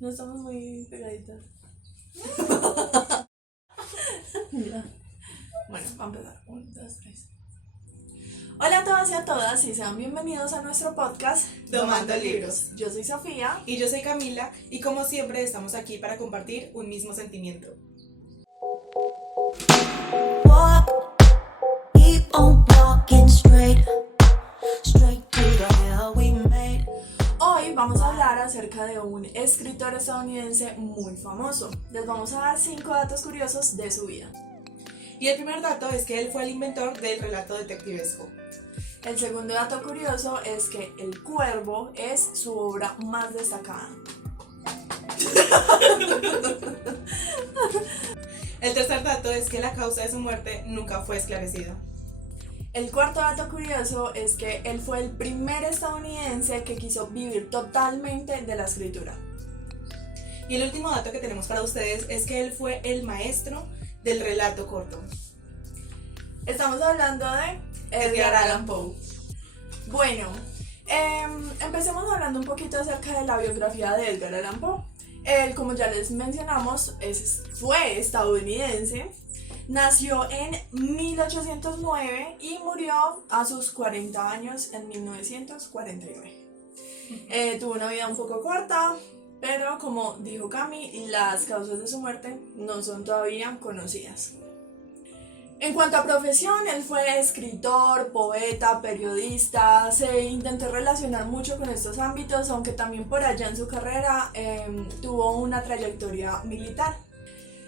No estamos muy pegaditas. Ya. Bueno, vamos a empezar. 1, 2, 3. Hola a todas y a todas y sean bienvenidos a nuestro podcast Tomando Libros. Yo soy Sofía. Y yo soy Camila, y como siempre estamos aquí para compartir un mismo sentimiento. Walk, keep on walking straight to the hell we made. Hoy vamos a hablar acerca de un escritor estadounidense muy famoso. Les vamos a dar 5 datos curiosos de su vida. Y el primer dato es que él fue el inventor del relato detectivesco. El segundo dato curioso es que El Cuervo es su obra más destacada. El tercer dato es que la causa de su muerte nunca fue esclarecida. El cuarto dato curioso es que él fue el primer estadounidense que quiso vivir totalmente de la escritura. Y el último dato que tenemos para ustedes es que él fue el maestro del relato corto. Estamos hablando de Edgar Allan Poe. Bueno, empecemos hablando un poquito acerca de la biografía de Edgar Allan Poe. Él, como ya les mencionamos, fue estadounidense. Nació en 1809 y murió a sus 40 años en 1949. Tuvo una vida un poco corta, pero como dijo Cami, las causas de su muerte no son todavía conocidas. En cuanto a profesión, él fue escritor, poeta, periodista, se intentó relacionar mucho con estos ámbitos, aunque también por allá en su carrera tuvo una trayectoria militar.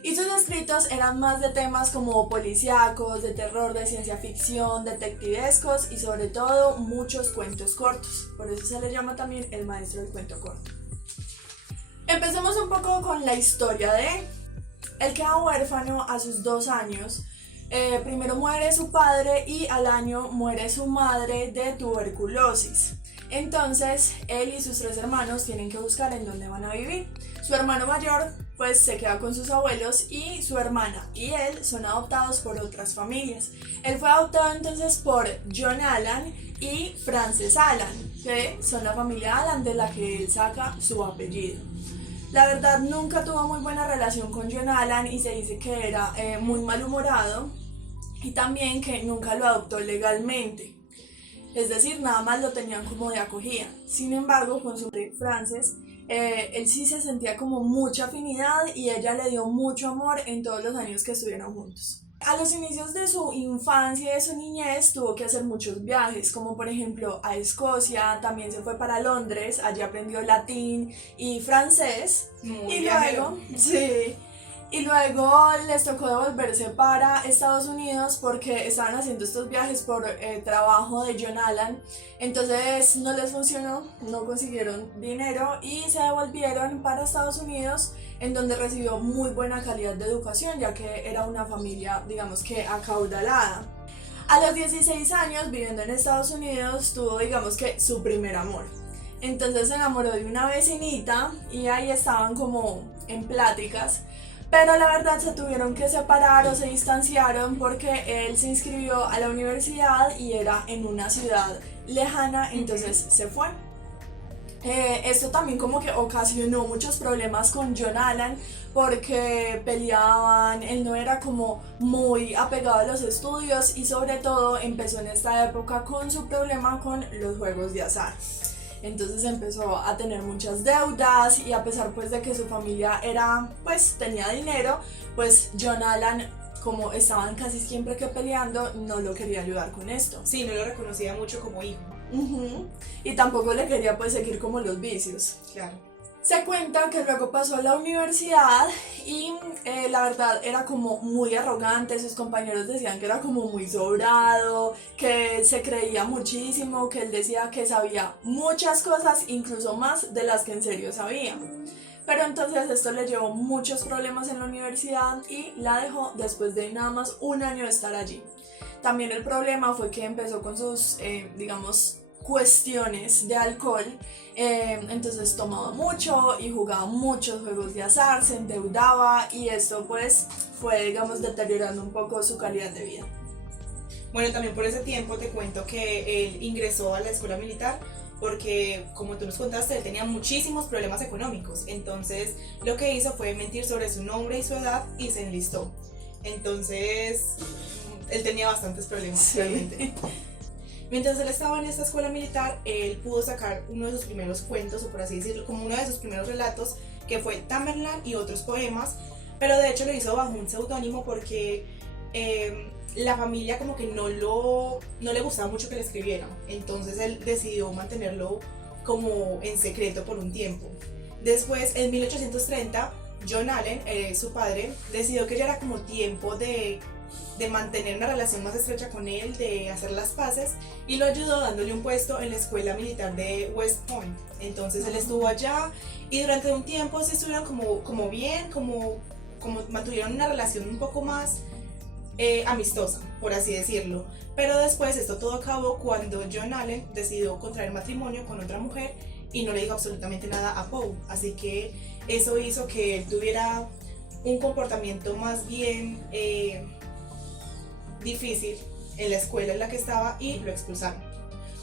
Y sus escritos eran más de temas como policíacos, de terror, de ciencia ficción, detectivescos y sobre todo muchos cuentos cortos. Por eso se le llama también el maestro del cuento corto. Empecemos un poco con la historia de él. Él queda huérfano a sus 2 años. Primero muere su padre y al año muere su madre de tuberculosis. Entonces él y sus 3 hermanos tienen que buscar en dónde van a vivir. Su hermano mayor pues se queda con sus abuelos y su hermana y él son adoptados por otras familias. Él fue adoptado entonces por John Allan y Frances Allan, que son la familia Allan de la que él saca su apellido. La verdad nunca tuvo muy buena relación con John Allan y se dice que era muy malhumorado y también que nunca lo adoptó legalmente. Es decir, nada más lo tenían como de acogida. Sin embargo, con su madre Frances, él sí se sentía como mucha afinidad y ella le dio mucho amor en todos los años que estuvieron juntos. A los inicios de su infancia y de su niñez tuvo que hacer muchos viajes, como por ejemplo a Escocia, también se fue para Londres, allí aprendió latín y francés. Y luego les tocó devolverse para Estados Unidos porque estaban haciendo estos viajes por trabajo de John Allan. Entonces no les funcionó, no consiguieron dinero y se devolvieron para Estados Unidos, en donde recibió muy buena calidad de educación, ya que era una familia, digamos que acaudalada. A los 16 años, viviendo en Estados Unidos, tuvo, digamos que, su primer amor. Entonces se enamoró de una vecinita y ahí estaban como en pláticas. Pero la verdad se tuvieron que separar o se distanciaron porque él se inscribió a la universidad y era en una ciudad lejana, entonces se fue. Esto también como que ocasionó muchos problemas con John Allan porque peleaban, él no era como muy apegado a los estudios y sobre todo empezó en esta época con su problema con los juegos de azar. Entonces empezó a tener muchas deudas y a pesar pues de que su familia tenía dinero, pues John Allan, como estaban casi siempre que peleando, no lo quería ayudar con esto. Sí, no lo reconocía mucho como hijo. Y tampoco le quería pues seguir como los vicios. Claro. Se cuenta que luego pasó a la universidad y la verdad era como muy arrogante, sus compañeros decían que era como muy sobrado, que se creía muchísimo, que él decía que sabía muchas cosas, incluso más de las que en serio sabía. Pero entonces esto le llevó muchos problemas en la universidad y la dejó después de nada más 1 año de estar allí. También el problema fue que empezó con sus, cuestiones de alcohol, entonces tomaba mucho y jugaba muchos juegos de azar, se endeudaba y esto pues fue, digamos, deteriorando un poco su calidad de vida. Bueno, también por ese tiempo te cuento que él ingresó a la escuela militar porque como tú nos contaste, él tenía muchísimos problemas económicos. Entonces lo que hizo fue mentir sobre su nombre y su edad y se enlistó. Entonces él tenía bastantes problemas, realmente. Mientras él estaba en esta escuela militar, él pudo sacar uno de sus primeros cuentos, o por así decirlo, como uno de sus primeros relatos, que fue Tamerlane y otros poemas, pero de hecho lo hizo bajo un seudónimo porque la familia como que no le gustaba mucho que le escribiera. Entonces él decidió mantenerlo como en secreto por un tiempo. Después, en 1830, John Allen, su padre, decidió que ya era como tiempo de mantener una relación más estrecha con él, de hacer las paces, y lo ayudó dándole un puesto en la escuela militar de West Point. Entonces él estuvo allá y durante un tiempo se estuvieron como bien, como mantuvieron una relación un poco más amistosa, por así decirlo. Pero después esto todo acabó cuando John Allen decidió contraer matrimonio con otra mujer y no le dijo absolutamente nada a Poe. Así que eso hizo que él tuviera un comportamiento más bien difícil en la escuela en la que estaba y lo expulsaron.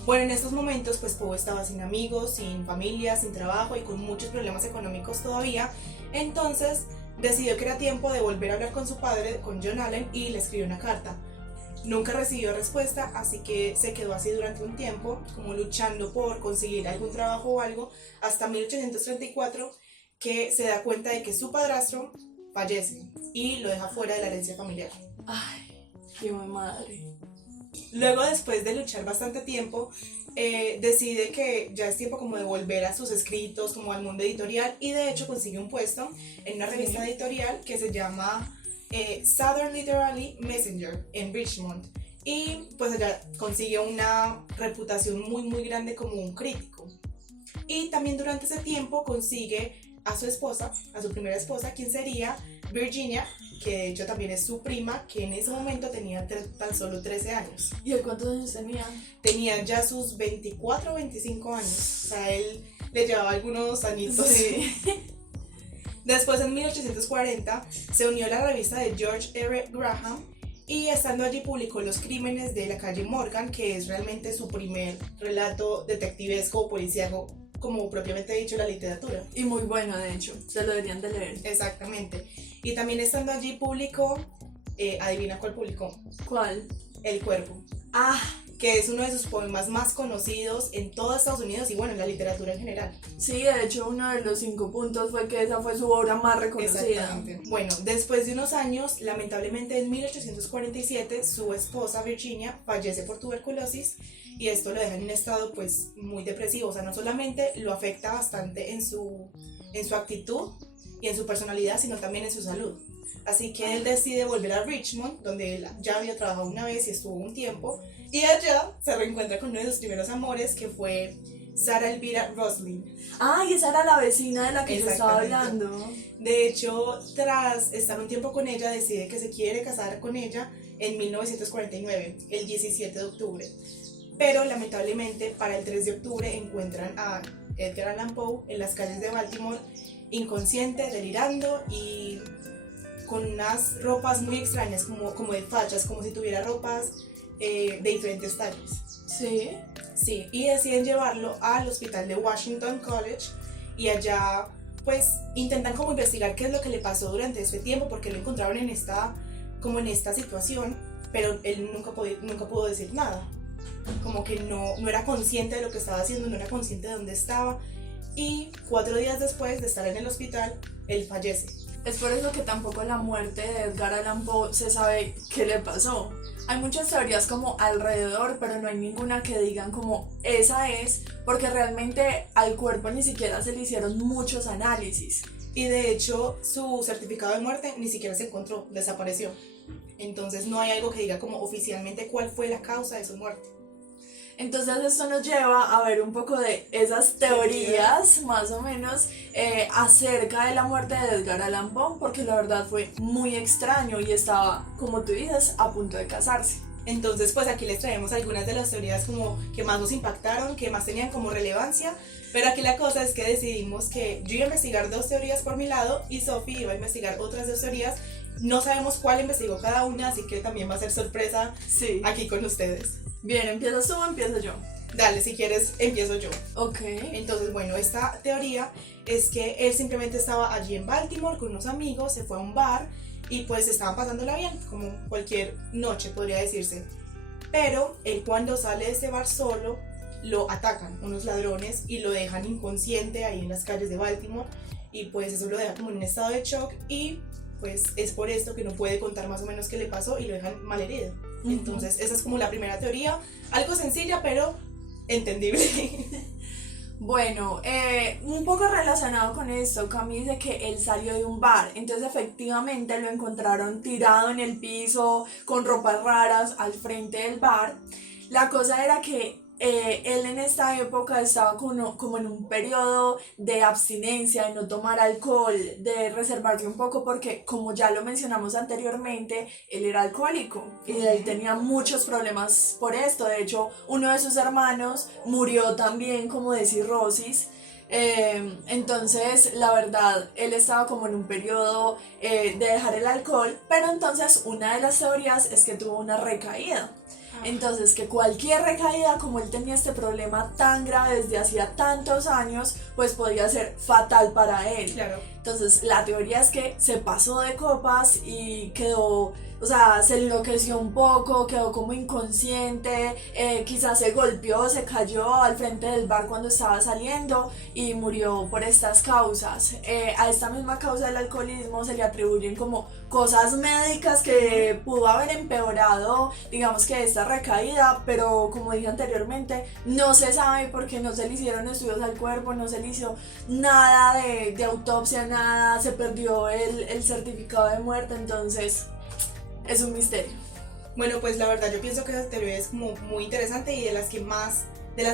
Bueno, en estos momentos pues Poe estaba sin amigos, sin familia, sin trabajo y con muchos problemas económicos todavía. Entonces decidió que era tiempo de volver a hablar con su padre, con John Allen, y le escribió una carta. Nunca recibió respuesta, así que se quedó así durante un tiempo, como luchando por conseguir algún trabajo o algo, hasta 1834, que se da cuenta de que su padrastro fallece y lo deja fuera de la herencia familiar. Ay, qué buena madre. Luego, después de luchar bastante tiempo, decide que ya es tiempo como de volver a sus escritos, como al mundo editorial, y de hecho consigue un puesto en una revista editorial que se llama Southern Literary Messenger en Richmond, y pues allá consigue una reputación muy grande como un crítico. Y también durante ese tiempo consigue a su esposa, a su primera esposa, quien sería Virginia, que de hecho también es su prima, que en ese momento tenía tan solo 13 años. ¿Y él cuántos años tenía? Tenía ya sus 24 o 25 años, o sea, él le llevaba algunos añitos. Sí. Después, en 1840, se unió a la revista de George R. Graham, y estando allí publicó Los crímenes de la calle Morgan, que es realmente su primer relato detectivesco o policíaco, como propiamente dicho, la literatura. Y muy bueno, de hecho, se lo deberían de leer. Exactamente. Y también estando allí publicó, adivina cuál publicó. ¿Cuál? El Cuervo. Ah, Que es uno de sus poemas más conocidos en todo Estados Unidos y bueno, en la literatura en general. sí, de hecho uno de los 5 puntos fue que esa fue su obra más reconocida. Exactamente. Bueno, después de unos años, lamentablemente en 1847, su esposa Virginia fallece por tuberculosis, y esto lo deja en un estado pues muy depresivo. O sea, no solamente lo afecta bastante en su actitud y en su personalidad, sino también en su salud. Así que él decide volver a Richmond, donde él ya había trabajado una vez y estuvo un tiempo, y allá se reencuentra con uno de sus primeros amores, que fue Sarah Elvira Roslin. Ah, y esa era la vecina de la que yo estaba Exactamente. hablando. De hecho, tras estar un tiempo con ella, decide que se quiere casar con ella en 1949, el 17 de octubre. Pero lamentablemente para el 3 de octubre encuentran a Edgar Allan Poe en las calles de Baltimore, inconsciente, delirando y con unas ropas muy extrañas, como de fachas, como si tuviera ropas de diferentes tallas. Sí. Sí, y deciden llevarlo al hospital de Washington College, y allá pues intentan como investigar qué es lo que le pasó durante este tiempo, porque lo encontraron en esta situación, pero él nunca pudo decir nada. Como que no era consciente de lo que estaba haciendo, no era consciente de dónde estaba, y 4 días después de estar en el hospital, él fallece. Es por eso que tampoco la muerte de Edgar Allan Poe se sabe qué le pasó. Hay muchas teorías como alrededor, pero no hay ninguna que digan como esa es, porque realmente al cuerpo ni siquiera se le hicieron muchos análisis. Y de hecho su certificado de muerte ni siquiera se encontró, desapareció. Entonces no hay algo que diga como oficialmente cuál fue la causa de su muerte. Entonces esto nos lleva a ver un poco de esas teorías, más o menos, acerca de la muerte de Edgar Allan Poe, porque la verdad fue muy extraño y estaba, como tú dices, a punto de casarse. Entonces pues aquí les traemos algunas de las teorías como que más nos impactaron, que más tenían como relevancia, pero aquí la cosa es que decidimos que yo iba a investigar 2 teorías por mi lado y Sophie iba a investigar otras 2 teorías. No sabemos cuál investigó cada una, así que también va a ser sorpresa Sí. aquí con ustedes. Bien, ¿empiezas tú o empiezo yo? Dale, si quieres, empiezo yo. Ok. Entonces, bueno, esta teoría es que él simplemente estaba allí en Baltimore con unos amigos, se fue a un bar y pues estaban pasándola bien, como cualquier noche podría decirse. Pero él cuando sale de ese bar solo, lo atacan unos ladrones y lo dejan inconsciente ahí en las calles de Baltimore y pues eso lo deja como en un estado de shock y pues es por esto que no puede contar más o menos qué le pasó y lo dejan malherido. Entonces esa es como la primera teoría, algo sencilla pero entendible. Bueno, un poco relacionado con esto, Cami dice que él salió de un bar, entonces efectivamente lo encontraron tirado en el piso, con ropas raras, al frente del bar. La cosa era que él en esta época estaba como en un periodo de abstinencia, de no tomar alcohol, de reservarse un poco porque, como ya lo mencionamos anteriormente, él era alcohólico y él tenía muchos problemas por esto. De hecho, uno de sus hermanos murió también como de cirrosis. Entonces, la verdad, él estaba como en un periodo de dejar el alcohol, pero entonces una de las teorías es que tuvo una recaída. Entonces, que cualquier recaída, como él tenía este problema tan grave desde hacía tantos años, pues podía ser fatal para él. Claro. Entonces, la teoría es que se pasó de copas y quedó, o sea, se enloqueció un poco, quedó como inconsciente, quizás se golpeó, se cayó al frente del bar cuando estaba saliendo y murió por estas causas. A esta misma causa del alcoholismo se le atribuyen como cosas médicas que pudo haber empeorado, digamos que esta recaída, pero como dije anteriormente, no se sabe porque no se le hicieron estudios al cuerpo, no se le hizo nada de autopsia, nada, se perdió el certificado de muerte, entonces es un misterio. Bueno, pues la verdad yo pienso que esa teoría es como muy interesante y de las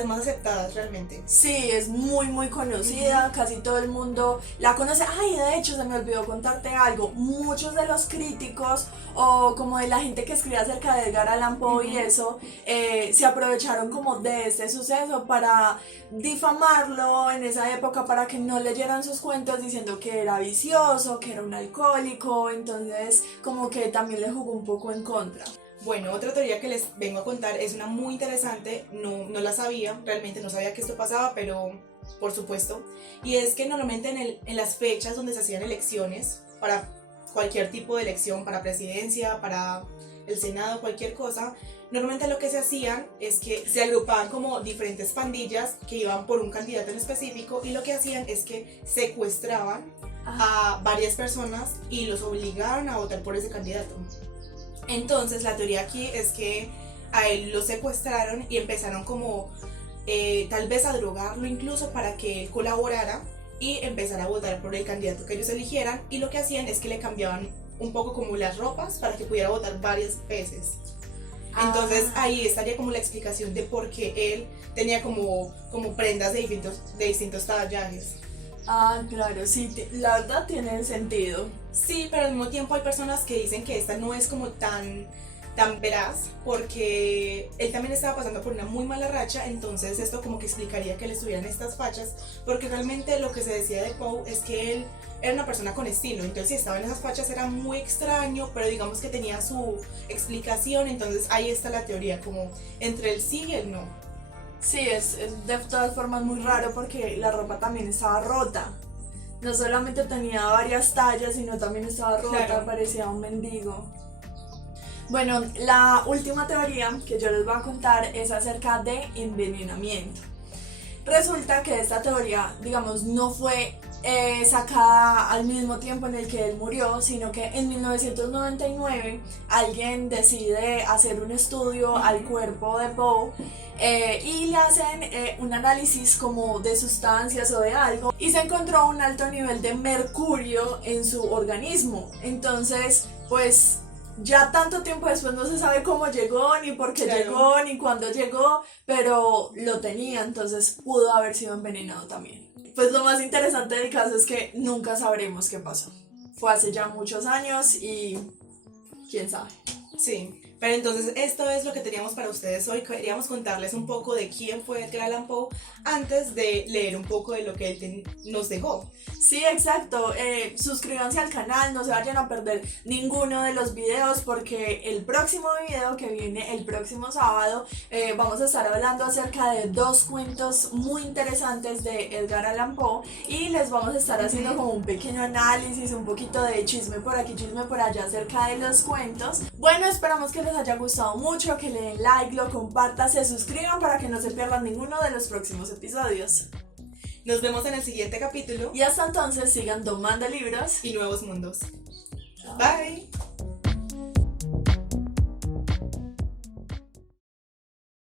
más aceptadas realmente. Sí, es muy conocida, casi todo el mundo la conoce. Ay, de hecho, se me olvidó contarte algo. Muchos de los críticos o como de la gente que escribe acerca de Edgar Allan Poe y eso, se aprovecharon como de este suceso para difamarlo en esa época, para que no leyeran sus cuentos diciendo que era vicioso, que era un alcohólico. Entonces, como que también le jugó un poco en contra. Bueno, otra teoría que les vengo a contar es una muy interesante, no la sabía, realmente no sabía que esto pasaba, pero por supuesto, y es que normalmente en las fechas donde se hacían elecciones, para cualquier tipo de elección, para presidencia, para el Senado, cualquier cosa, normalmente lo que se hacían es que se agrupaban como diferentes pandillas que iban por un candidato en específico y lo que hacían es que secuestraban a varias personas y los obligaban a votar por ese candidato. Entonces la teoría aquí es que a él lo secuestraron y empezaron como tal vez a drogarlo incluso para que él colaborara y empezara a votar por el candidato que ellos eligieran, y lo que hacían es que le cambiaban un poco como las ropas para que pudiera votar varias veces. Entonces ahí estaría como la explicación de por qué él tenía como prendas de distintos tallajes. Ah, claro, sí, la verdad tiene sentido. Sí, pero al mismo tiempo hay personas que dicen que esta no es como tan veraz, porque él también estaba pasando por una muy mala racha, entonces esto como que explicaría que le estuvieran estas fachas, porque realmente lo que se decía de Poe es que él era una persona con estilo, entonces si estaba en esas fachas era muy extraño, pero digamos que tenía su explicación, entonces ahí está la teoría, como entre el sí y el no. Sí, es de todas formas muy raro porque la ropa también estaba rota. No solamente tenía varias tallas, sino también estaba rota, Claro. parecía un mendigo. Bueno, la última teoría que yo les voy a contar es acerca de envenenamiento. Resulta que esta teoría, digamos, no fue sacada al mismo tiempo en el que él murió, sino que en 1999 alguien decide hacer un estudio al cuerpo de Poe y le hacen un análisis como de sustancias o de algo y se encontró un alto nivel de mercurio en su organismo. Entonces, pues ya tanto tiempo después no se sabe cómo llegó, ni por qué Claro. llegó, ni cuándo llegó, pero lo tenía, entonces pudo haber sido envenenado también. Pues lo más interesante del caso es que nunca sabremos qué pasó. Fue hace ya muchos años y quién sabe. Sí, Pero entonces esto es lo que teníamos para ustedes hoy. Queríamos contarles un poco de quién fue Edgar Allan Poe antes de leer un poco de lo que él nos dejó. Sí, exacto. Suscríbanse al canal, no se vayan a perder ninguno de los videos porque el próximo video que viene el próximo sábado vamos a estar hablando acerca de 2 cuentos muy interesantes de Edgar Allan Poe y les vamos a estar haciendo como un pequeño análisis, un poquito de chisme por aquí, chisme por allá acerca de los cuentos. Bueno, esperamos que les haya gustado mucho, que le den like, lo compartan, se suscriban para que no se pierdan ninguno de los próximos episodios. Nos vemos en el siguiente capítulo Y hasta entonces sigan tomando libros y nuevos mundos. Chao. Bye.